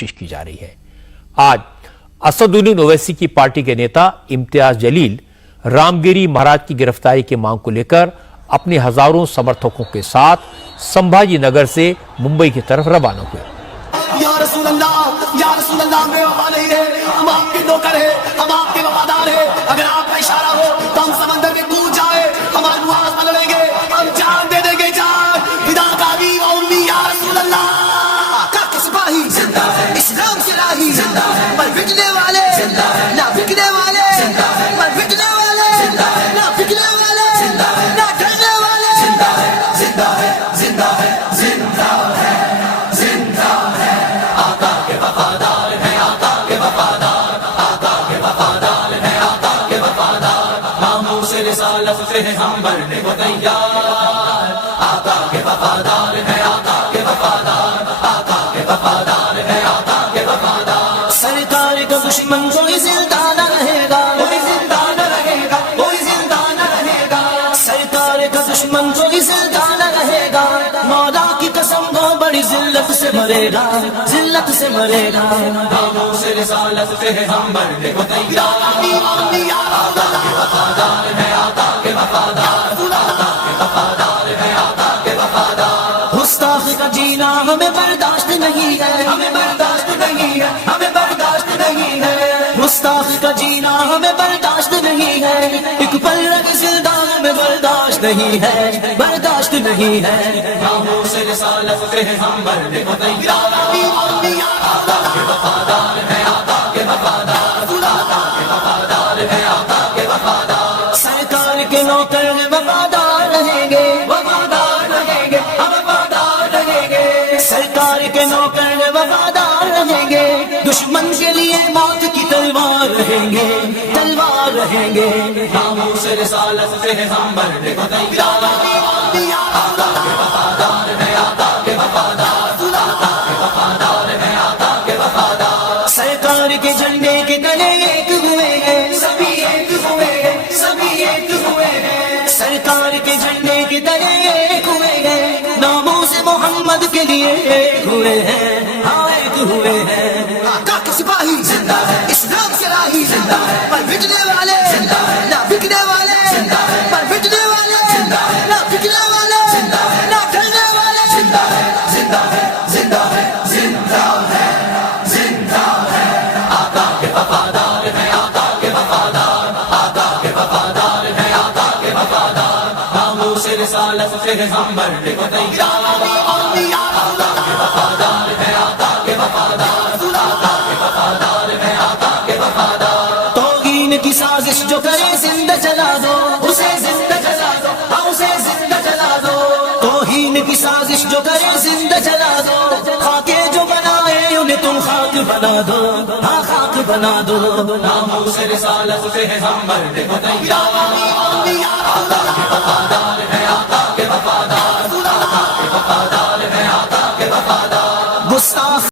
کوشش کی جا رہی ہے۔ آج اسدالدین اویسی کی پارٹی کے نیتا امتیاز جلیل رامگیری مہاراج کی گرفتاری کی مانگ کو لے کر اپنے ہزاروں سمرتھکوں کے ساتھ سمبھاجی نگر سے ممبئی کی طرف روانہ ہوئے۔ یا رسول اللہ میں وفا نہیں ہے، ہم آپ کے نوکر ہیں، ہم آپ کے وفادار ہیں، اگر آپ کا اشارہ ہو تو ہم سمندر میں کود جائیں، ہماری نماز پڑھ لیں گے، ہم جان دے دیں گے، جان فدا کا بھی امی یا رسول اللہ۔ آقا کے سپاہی زندہ ہے، اسلام سے راہی زندہ ہے، پر بکنے والے زندہ ہے، نہ بکنے والے زندہ ہے، پر بکنے والے زندہ ہے، نہ بکنے والے زندہ ہے، نہ ڈرنے والے زندہ ہے، زندہ ہے، زندہ ہے، زندہ ہے، زندہ ہے۔ آقا کے وفادار ہیں، آقا کے وفادار، آقا کے وفادار ہیں، آقا کے وفادار، ناموس رسالت سے ہم مرنے کو تیار۔ آقا کے وفادار ہیں، آقا کے وفادار، آقا کے وفادار ہیں، آقا کے وفادار۔ سرکار کا دشمن کوئی زندہ نہ رہے گا، کوئی زندہ نہ رہے گا، کوئی زندہ نہ رہے گا۔ سرکار کا دشمن کوئی زندہ نہ رہے گا، مولا کی قسم وہ بڑی ذلت سے مرے گا، ذلت سے مرے گا۔ ناموس رسالت سے ہم مرنے کو تیار۔ آقا کے وفادار ہیں، آقا کے وفادار، آقا کے وفادار ہیں، آقا کے وفادار۔ گستاخ کا جینا ہمیں برداشت نہیں ہے، ہمیں برداشت نہیں ہے، ہمیں برداشت نہیں ہے۔ گستاخ کا جینا ہمیں برداشت نہیں ہے، ایک پل رگ زندہ ہمیں برداشت نہیں ہے، برداشت نہیں ہے۔ ناموس رسالت سے ہم مرنے کو تیار۔ آقا کے وفادار ہیں، آقا کے وفادار، آقا کے وفادار ہیں، آقا کے وفادار۔ سرکار کے نوکر وفادار رہیں گے، وفادار رہیں گے، ہم وفادار رہیں گے۔ سرکار کے نوکر وفادار رہیں گے، دشمن کے لیے موت کی تلوار رہیں گے، تلوار رہیں گے۔ ناموس رسالت سے ہم مرنے کو تیار۔ آقا کے وفادار ہیں، آقا کے وفادار، آقا کے وفادار ہیں، آقا کے وفادار۔ سرکار کے جھنڈے کے تلے ایک ہوئے ہیں، سبھی ایک ہوئے ہیں، سبھی ایک ہوئے ہیں۔ سرکار کے جھنڈے کے تلے ایک ہوئے ہیں، ناموس محمد کے لیے ایک ہوئے ہیں، ہاں ایک ہوئے ہیں۔ آقا کے سپاہی زندہ ہے، اسلام سے راہی زندہ ہے، پر بکنے والے زندہ ہے، نہ بکنے والے زندہ ہے، پر بکنے والے زندہ ہے، نہ بکنے والے زندہ ہے، نہ ڈرنے والے زندہ ہے، زندہ ہے، زندہ ہے، زندہ ہے، زندہ ہے۔ آقا کے وفادار ہیں، آقا کے وفادار، آقا کے وفادار ہیں، آقا کے وفادار، ناموس رسالت سے ہم مرنے کو تیار۔ آقا کے وفادار ہیں، آقا کے وفادار، آقا کے وفادار ہیں، آقا کے وفادار۔ توہین کی سازش جو کرے زندہ جلا دو، اسے زندہ جلا دو، ہاں اسے زندہ جلا دو۔ توہین کی سازش جو کرے زندہ جلا دو، خاکے جو بنائے انہیں تم خاک بنا دو، ہاں خاک بنا دو۔ ناموس رسالت سے ہم مرنے کو تیار۔